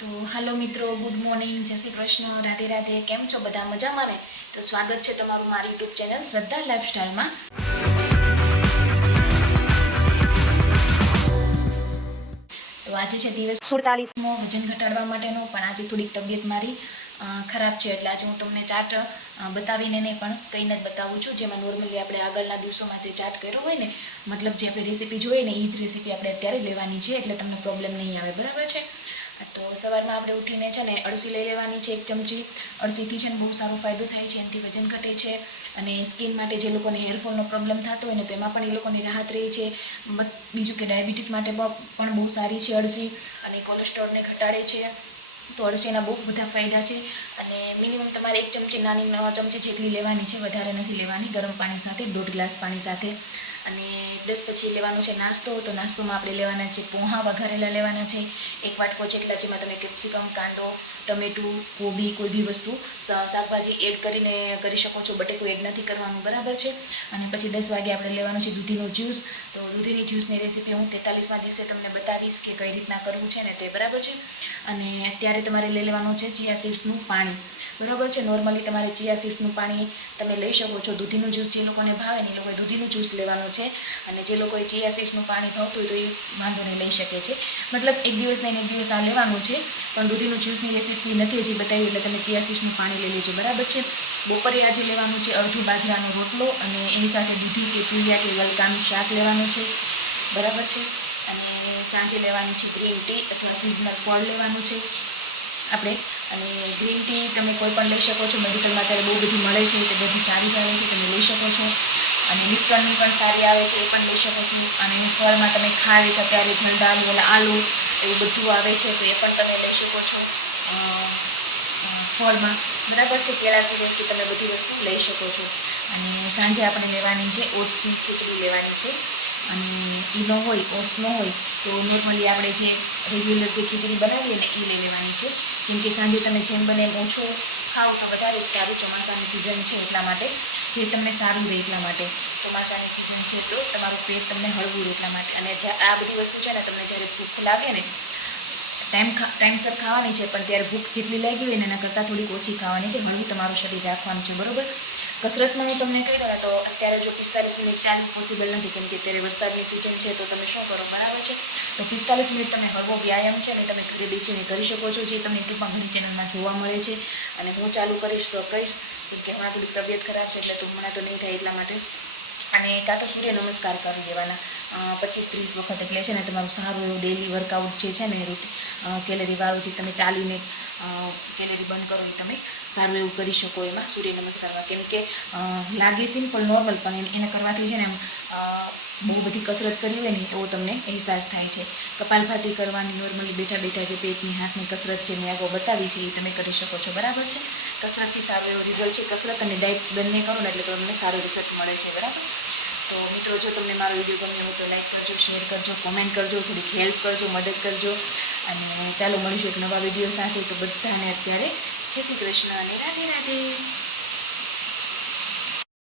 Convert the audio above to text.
તો હાલો મિત્રો, good morning, જય શ્રી કૃષ્ણ, રાધે રાધે. કેમ છો બધા? મજામાં ને? તો સ્વાગત છે તમારું મારી યુટ્યુબ ચેનલ શ્રદ્ધા લાઈફસ્ટાઈલમાં. તો આજે છે દિવસ 47મો વજન ઘટાડવા માટેનો, પણ આજે થોડીક તબિયત મારી ખરાબ છે, એટલે આજે હું તમને ચાર્ટ બતાવીને નહીં પણ કહીને જ બતાવું છું. જેમાં નોર્મલી આપણે આગળના દિવસોમાં જે ચાર્ટ કર્યો હોય ને, મતલબ જે આપણે રેસીપી જોઈએ ને, એ જ રેસીપી આપણે અત્યારે લેવાની છે, એટલે તમને પ્રોબ્લેમ નહીં આવે. બરાબર છે? તો સવારમાં આપણે ઉઠીને છે ને અળસી લઈ લેવાની છે 1 ચમચી. અળસીથી છે ને બહુ સારો ફાયદો થાય છે, એનાથી વજન ઘટે છે, અને સ્કિન માટે જે લોકોને હેરફોલનો પ્રોબ્લેમ થતો હોય ને, તો એમાં પણ એ લોકોની રાહત રહે છે. બીજું કે ડાયાબિટીસ માટે પણ બહુ સારી છે અળસી, અને કોલેસ્ટ્રોલને ઘટાડે છે. તો અળસીના બહુ બધા ફાયદા છે, અને મિનિમમ તમારે 1 ચમચી નાની ચમચી જેટલી લેવાની છે, વધારે નથી લેવાની. ગરમ પાણી સાથે 1.5 ગ્લાસ પાણી સાથે. અને 10 પછી લેવાનો છે નાસ્તો. તો નાસ્તોમાં આપણે લેવાના છે પોહા વઘારેલા લેવાના છે 1 વાટકો જેટલા, જેમાં તમે કેપ્સિકમ, કાંદો, ટમેટું, કોબી, કોઈ બી વસ્તુ શાકભાજી એડ કરીને કરી શકો છો. બટેકું એડ નથી કરવાનું. બરાબર છે? અને પછી 10 વાગે આપણે લેવાનું છે દૂધીનું જ્યુસ. તો દૂધીની જ્યુસની રેસીપી હું 43મા દિવસે તમને બતાવીશ કે કઈ રીતના કરવું છે ને તે. બરાબર છે? અને અત્યારે તમારે લઈ લેવાનું છે ચિયા સીડ્સનું પાણી. બરાબર છે? નોર્મલી તમારે ચિયા સીડ્સનું પાણી તમે લઈ શકો છો. દૂધીનું જ્યુસ જે લોકોને ભાવે ને એ લોકોએ દૂધીનું જ્યુસ લેવાનું છે, અને જે લોકોએ ચિયા સીડ્સનું પાણી ભાવતું હોય તો એ વાંધો નહીં, લઈ શકે છે. મતલબ એક દિવસ નહીં, એક દિવસ આ લેવાનું છે, પણ દૂધીનું જ્યુસની રેસીપી નથી હજી બતાવી, એટલે તમે ચિયા સીડ્સનું પાણી લઈ લેજો. બરાબર છે? બપોરે આજે લેવાનું છે અડધું બાજરાનો રોટલો, અને એની સાથે દૂધી કે તુરિયા કે ગલકાનું શાક લેવાનું છે. બરાબર છે? અને સાંજે લેવાની છે ગ્રીન ટી અથવા સિઝનલ ફળ લેવાનું છે આપણે. અને ગ્રીન ટી તમે કોઈ પણ લઈ શકો છો. મેડિકલમાં અત્યારે બહુ બધી મળે છે, તે બધી સારી જ આવે છે, તમે લઈ શકો છો. અને લિપ્ટનની પણ સારી આવે છે, એ પણ લઈ શકો છો. અને ફળમાં તમે ખારી, અત્યારે જરદાલુ, આલુ એવું બધું આવે છે, તો એ પણ તમે લઈ શકો છો ફળમાં. બરાબર છે? કેળા સિવાયથી તમે બધી વસ્તુ લઈ શકો છો. અને સાંજે આપણે લેવાની છે ઓટ્સની ખીચડી લેવાની છે. અને એ ન હોય, ઓટ્સ ન હોય, તો નોર્મલી આપણે જે રેગ્યુલર જે ખીચડી બનાવીએ ને એ લઈ લેવાની છે. કેમ કે સાંજે તમે જેમ બને એમ ઓછું ખાઓ તો વધારે જ સારું. ચોમાસાની સિઝન છે એટલા માટે, જે તમને સારું રહે એટલા માટે. ચોમાસાની સિઝન છે તો તમારું પેટ તમને હળવું રહે એટલા માટે. અને આ બધી વસ્તુ છે ને, તમને જ્યારે ભૂખ લાગે ને, ટાઈમસર ખાવાની છે, પણ ત્યારે ભૂખ જેટલી લાગી હોય ને એના કરતાં થોડીક ઓછી ખાવાની છે. હળવું તમારું શરીર રાખવાનું છે. બરાબર? કસરતમાં હું તમને કહી દઉં ને, તો અત્યારે જો 45 મિનિટ ચાલવું પોસિબલ નથી, કેમ કે અત્યારે વરસાદની સિઝન છે, તો તમે શું કરો? બરાબર છે? તો 45 મિનિટ તમે હળવો વ્યાયામ છે ને તમે ઘરે બેસીને કરી શકો છો, જે તમને યુટ્યુબમાં ઘણી ચેનલમાં જોવા મળે છે. અને હું ચાલુ કરીશ તો કહીશ, કેમ કે હમણાં થોડીક તબિયત ખરાબ છે, એટલે તો હમણાં તો નહીં થાય એટલા માટે. અને કાં તો સૂર્ય નમસ્કાર કરી દેવાના 25-30 વખત. એટલે છે ને તમારું સારું એવું ડેલી વર્કઆઉટ જે છે ને, કેલેરીવાળું, જે તમે ચાલીને કેલેરી બર્ન કરો, એ તમે સારું એવું કરી શકો એમાં સૂર્ય નમસ્કારમાં. કેમ કે લાગે સિમ્પલ, નોર્મલ, પણ એને કરવાથી છે ને બહુ બધી કસરત કરી હોય ને એવો તમને અહેસાસ થાય છે. કપાલભાતી કરવાની, નોર્મલી બેઠા બેઠા જે પેટની, હાથની કસરત જે મેં આગળ બતાવી છે એ તમે કરી શકો છો. બરાબર છે? કસરતથી સારું એવું રિઝલ્ટ છે. કસરત અને ડાયટ બંને કરો ને એટલે તમને સારું રિઝલ્ટ મળે છે. બરાબર? તો મિત્રો, જો તમને મારો વિડીયો ગમ્યો હોય તો લાઈક કરજો, શેર કરજો, કોમેન્ટ કરજો, થોડીક હેલ્પ કરજો, મદદ કરજો. અને ચાલો મળીશું એક નવા વિડીયો સાથે. તો બધાને અત્યારે જય શ્રી કૃષ્ણ અને રાધે રાધે.